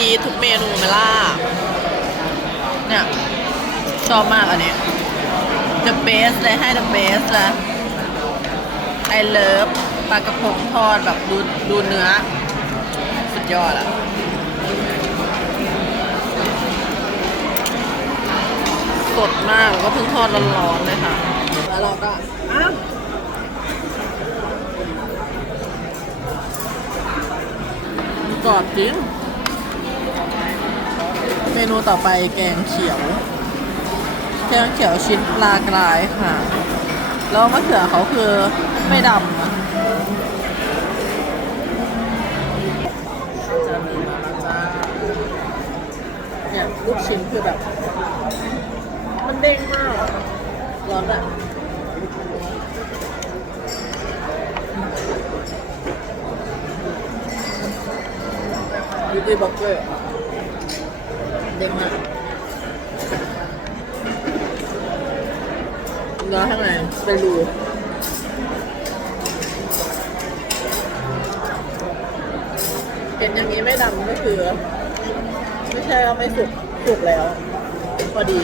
อีทุกเมนูไหมล่ะเนี่ยชอบมากอันนี้ the best เลยให้ the best เลย I love ปลากระพงทอดแบบดูดูเนื้อ สุดยอดอะสดมากแล้วก็เพิ่งทอดร้อนๆเลยค่ะ แล้วเราก็อ้าวกรอบจริง เมนูต่อไปแกงเขียว แกงเขียวชิ้นปลากรายค่ะ แล้วมะเขือเขาคือไม่ดำอะจะมีมาแล้วจ้าเนี่ยลูกชิ้นคือแบบ มันเด้งมากอะร้อนอะยูตี้บ็อกเกอร์ เด้งมากเนื้อข้างในเป็นรูเห็นอย่างนี้ไม่ดำก็คือ ไม่ใช่ว่าไม่สุกสุกแล้ว พอดี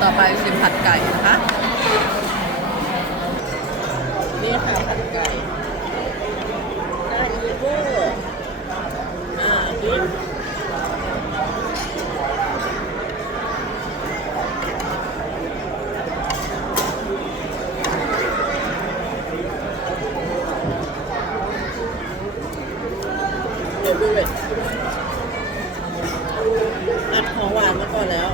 ต่อไปชิมผัดไก่นะคะ ดี๋ยอดอัดของหวานมาก่อนแล้ว